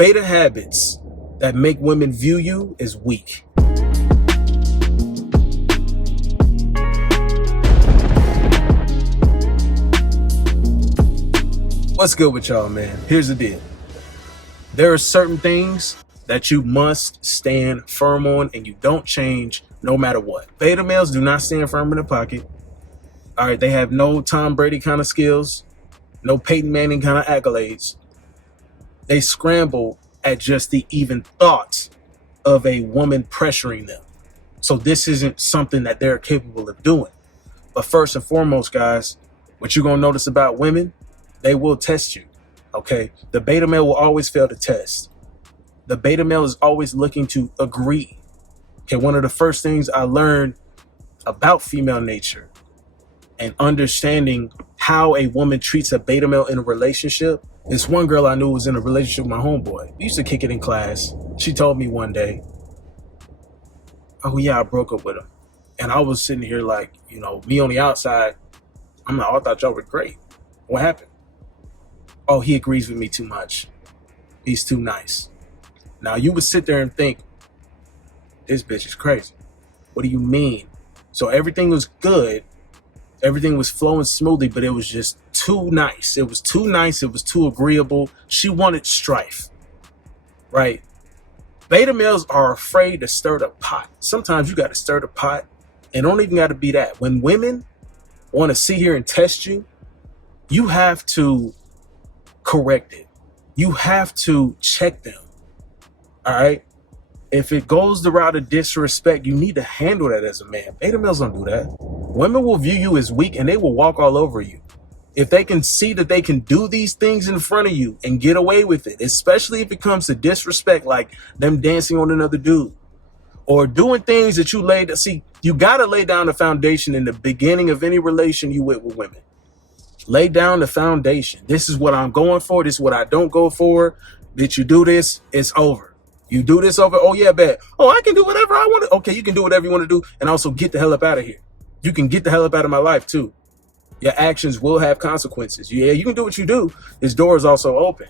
beta habits that make women view you as weak. What's good with y'all, man? Here's the deal. There are certain things that you must stand firm on and you don't change no matter what. Beta males do not stand firm in the pocket. All right, they have no Tom Brady kind of skills, no Peyton Manning kind of accolades. They scramble at just the even thought of a woman pressuring them. So this isn't something that they're capable of doing. But first and foremost, guys, what you're going to notice about women, they will test you, okay? The beta male will always fail to test. The beta male is always looking to agree. Okay, one of the first things I learned about female nature and understanding how a woman treats a beta male in a relationship. This one girl I knew was in a relationship with my homeboy. We used to kick it in class. She told me one day, oh yeah, I broke up with him. And I was sitting here like, me on the outside, I'm like, oh, I thought y'all were great. What happened? Oh, he agrees with me too much. He's too nice. Now you would sit there and think, this bitch is crazy. What do you mean? So everything was good. Everything was flowing smoothly, but it was just too nice. It was too nice. It was too agreeable. She wanted strife, right? Beta males are afraid to stir the pot. Sometimes you got to stir the pot, and don't even got to be that. When women want to sit here and test you, you have to correct it. You have to check them, all right? If it goes the route of disrespect, you need to handle that as a man. Beta males don't do that. Women will view you as weak and they will walk all over you. If they can see that they can do these things in front of you and get away with it, especially if it comes to disrespect, like them dancing on another dude or doing things that you laid. See, you got to lay down the foundation in the beginning of any relation you with women. Lay down the foundation. This is what I'm going for. This is what I don't go for. Did you do this? It's over. You do this over. Oh, yeah, bad. Oh, I can do whatever I want to. Okay, you can do whatever you want to do. And also get the hell up out of here. You can get the hell up out of my life, too. Your actions will have consequences. Yeah, you can do what you do. This door is also open.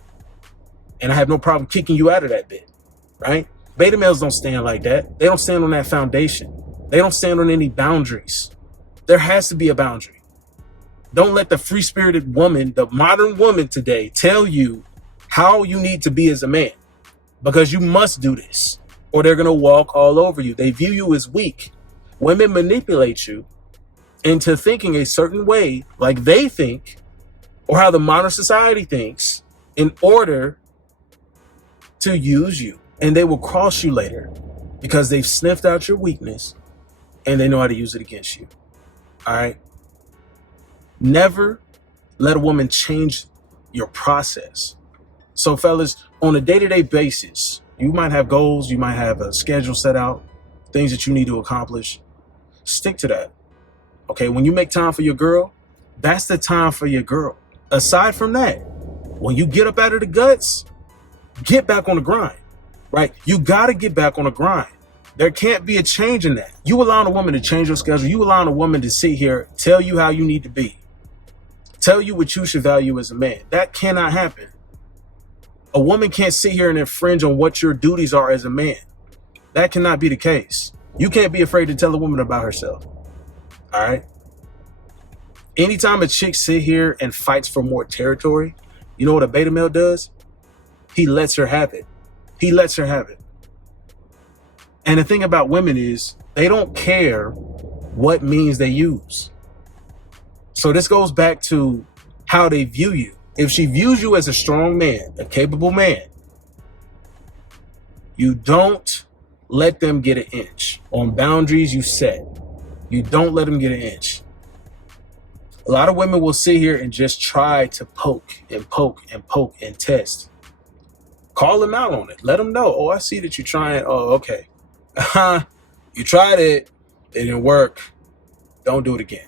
And I have no problem kicking you out of that bit, right? Beta males don't stand like that. They don't stand on that foundation. They don't stand on any boundaries. There has to be a boundary. Don't let the free-spirited woman, the modern woman today, tell you how you need to be as a man. Because you must do this or they're going to walk all over you. They view you as weak. Women manipulate you into thinking a certain way, like they think, or how the modern society thinks, in order to use you. And they will cross you later because they've sniffed out your weakness and they know how to use it against you. All right. Never let a woman change your process. So fellas, on a day-to-day basis, you might have goals, you might have a schedule set out, things that you need to accomplish. Stick to that. Okay, when you make time for your girl, that's the time for your girl. Aside from that, when you get up out of the guts, get back on the grind, right? You got to get back on the grind. There can't be a change in that. You allowing a woman to change your schedule. You allowing a woman to sit here, tell you how you need to be, tell you what you should value as a man. That cannot happen. A woman can't sit here and infringe on what your duties are as a man. That cannot be the case. You can't be afraid to tell a woman about herself. All right. Anytime a chick sit here and fights for more territory, you know what a beta male does? He lets her have it. He lets her have it. And the thing about women is they don't care what means they use. So this goes back to how they view you. If she views you as a strong man, a capable man, you don't let them get an inch. On boundaries you set, you don't let them get an inch. A lot of women will sit here and just try to poke and poke and poke and test. Call them out on it. Let them know. Oh, I see that you're trying. Oh, okay. You tried it. It didn't work. Don't do it again.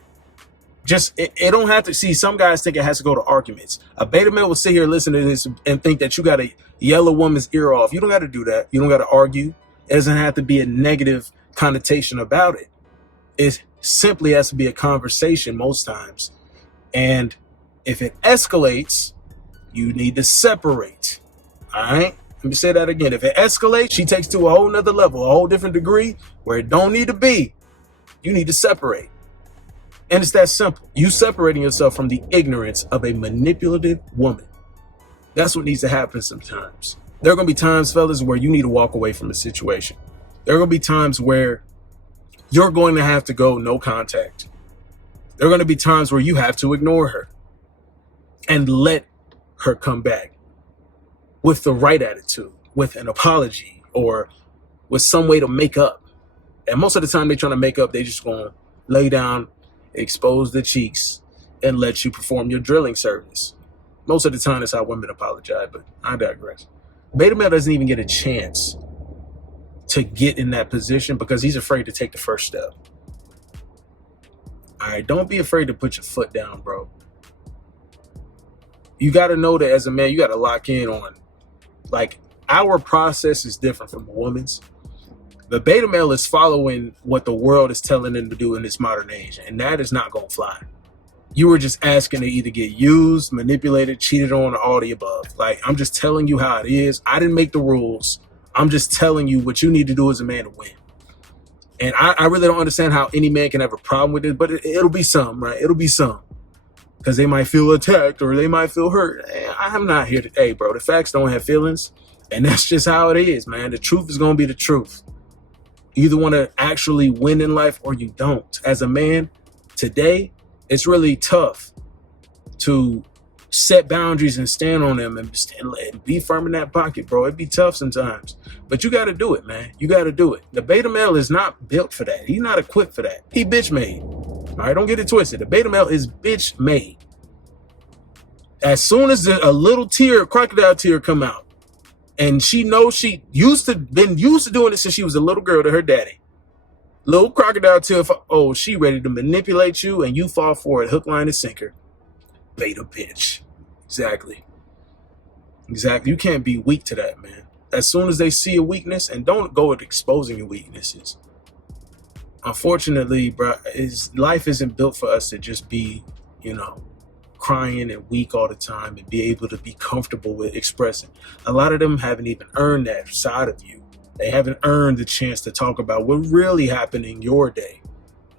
Just, it don't have to. See, some guys think it has to go to arguments. A beta male will sit here, listen to this, and think that you got to yell a woman's ear off. You don't got to do that. You don't got to argue. It doesn't have to be a negative connotation about it. It simply has to be a conversation most times. And if it escalates, you need to separate. All right? Let me say that again. If it escalates, she takes to a whole nother level, a whole different degree where it don't need to be. You need to separate. And it's that simple. You separating yourself from the ignorance of a manipulative woman. That's what needs to happen sometimes. There are going to be times, fellas, where you need to walk away from a situation. There are going to be times where you're going to have to go no contact. There are going to be times where you have to ignore her and let her come back with the right attitude, with an apology, or with some way to make up. And most of the time they're trying to make up, they just going to lay down, expose the cheeks, and let you perform your drilling service. Most of the time that's how women apologize, but I digress. Beta male doesn't even get a chance to get in that position because he's afraid to take the first step. All right, don't be afraid to put your foot down, bro. You got to know that as a man, you got to lock in on, like, our process is different from a woman's. The beta male is following what the world is telling them to do in this modern age, and that is not going to fly. You were just asking to either get used, manipulated, cheated on, or all the above. Like, I'm just telling you how it is. I didn't make the rules. I'm just telling you what you need to do as a man to win. And I really don't understand how any man can have a problem with it, but it'll be some, right? It'll be some. Because they might feel attacked or they might feel hurt. I'm not here to, hey, bro, the facts don't have feelings. And that's just how it is, man. The truth is going to be the truth. You either want to actually win in life or you don't. As a man, today, it's really tough to set boundaries and stand on them and be firm in that pocket, bro. It'd be tough sometimes. But you got to do it, man. You got to do it. The beta male is not built for that. He's not equipped for that. He bitch made. All right, don't get it twisted. The beta male is bitch made. As soon as a little tear, crocodile tear come out, and she knows she been used to doing this since she was a little girl to her daddy. Little crocodile tear, she ready to manipulate you and you fall for it, hook, line, and sinker. Beta bitch. Exactly. You can't be weak to that, man. As soon as they see a weakness, and don't go at exposing your weaknesses. Unfortunately, bro, life isn't built for us to just be, crying and weak all the time and be able to be comfortable with expressing. A lot of them haven't even earned that side of you. They haven't earned the chance to talk about what really happened in your day.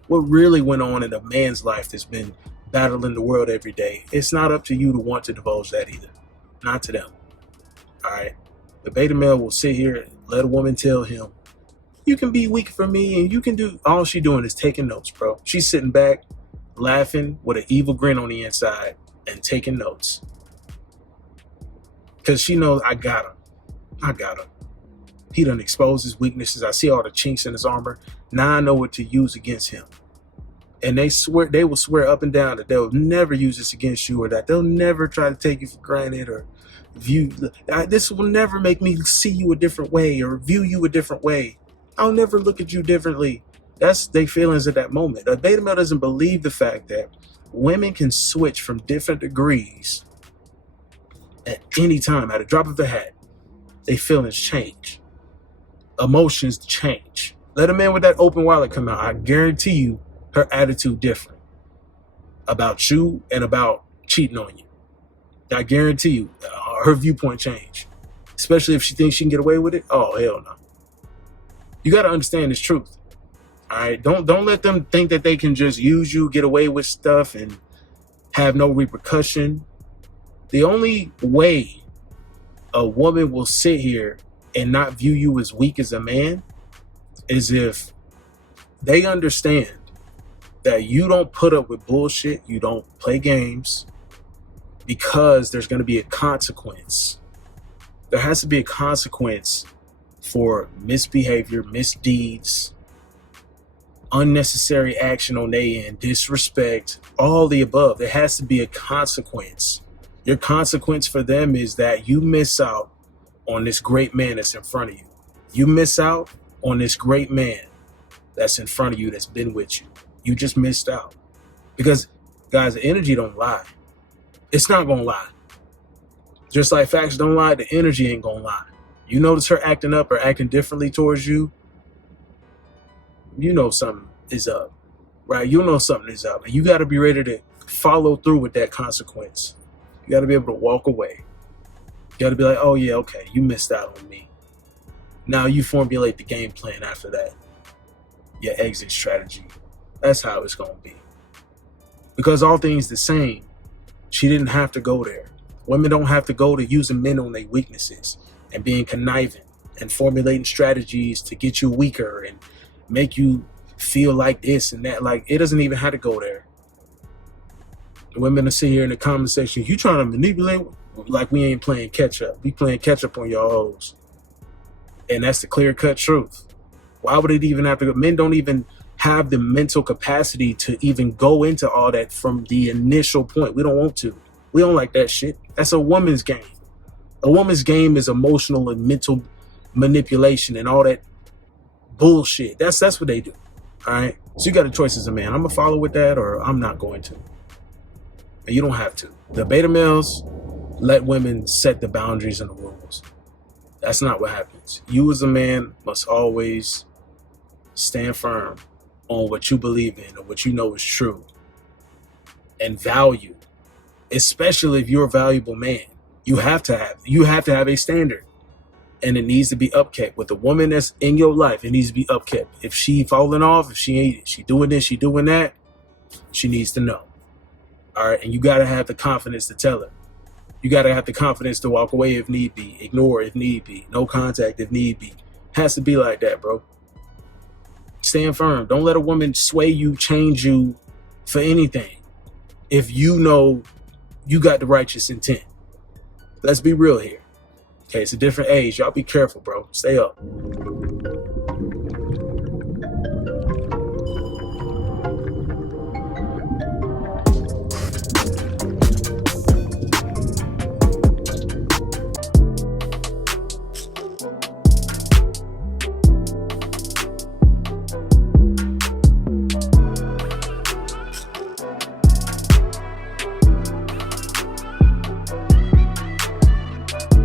What really went on in a man's life that's been battling the world every day. It's not up to you to want to divulge that either. Not to them. All right. The beta male will sit here and let a woman tell him, you can be weak for me and you can do, all she doing is taking notes, bro. She's sitting back, laughing with an evil grin on the inside and taking notes. Because she knows I got him. He done exposed his weaknesses. I see all the chinks in his armor. Now I know what to use against him. And they will swear up and down that they'll never use this against you, or that they'll never try to take you for granted, or this will never make me see you a different way or view you a different way. I'll never look at you differently. That's their feelings at that moment. A beta male doesn't believe the fact that women can switch from different degrees at any time, at a drop of a hat. Their feelings change. Emotions change. Let a man with that open wallet come out. I guarantee you her attitude different about you and about cheating on you. I guarantee you her viewpoint change. Especially if she thinks she can get away with it. Oh, hell no. You got to understand this truth. All right, don't let them think that they can just use you, get away with stuff, and have no repercussion. The only way a woman will sit here and not view you as weak as a man is if they understand that you don't put up with bullshit, you don't play games, because there's going to be a consequence. There has to be a consequence for misbehavior, misdeeds, unnecessary action on their end, disrespect, all the above. There has to be a consequence. Your consequence for them is that you miss out on this great man that's in front of you. You miss out on this great man that's in front of you, that's been with you. You just missed out. Because, guys, the energy don't lie. It's not going to lie. Just like facts don't lie, the energy ain't going to lie. You notice her acting up or acting differently towards you, you know something is up, right? You know something is up. And you got to be ready to follow through with that consequence. You got to be able to walk away. You got to be like, oh yeah, okay, you missed out on me. Now you formulate the game plan after that. Your exit strategy. That's how it's going to be. Because all things the same, she didn't have to go there. Women don't have to go to using men on their weaknesses and being conniving and formulating strategies to get you weaker and make you feel like this and that. Like, it doesn't even have to go there. Women are sitting here in the comment section, you trying to manipulate? Like we ain't playing catch up. We playing catch up on y'all hoes. And that's the clear cut truth. Why would it even have to go? Men don't even have the mental capacity to even go into all that from the initial point. We don't want to. We don't like that shit. That's a woman's game. A woman's game is emotional and mental manipulation and all that bullshit. That's what they do. All right. So you got a choice as a man. I'm gonna follow with that, or I'm not going to. And you don't have to. The beta males let women set the boundaries and the rules. That's not what happens. You as a man must always stand firm on what you believe in or what you know is true and value, especially if you're a valuable man. You have to have a standard, and it needs to be upkept. With the woman that's in your life, it needs to be upkept. If she falling off, if she doing this, she doing that, she needs to know. All right, and you got to have the confidence to tell her. You got to have the confidence to walk away if need be, ignore if need be, no contact if need be. Has to be like that, bro. Stand firm. Don't let a woman sway you, change you for anything. If you know you got the righteous intent. Let's be real here. Okay, it's a different age. Y'all be careful, bro. Stay up.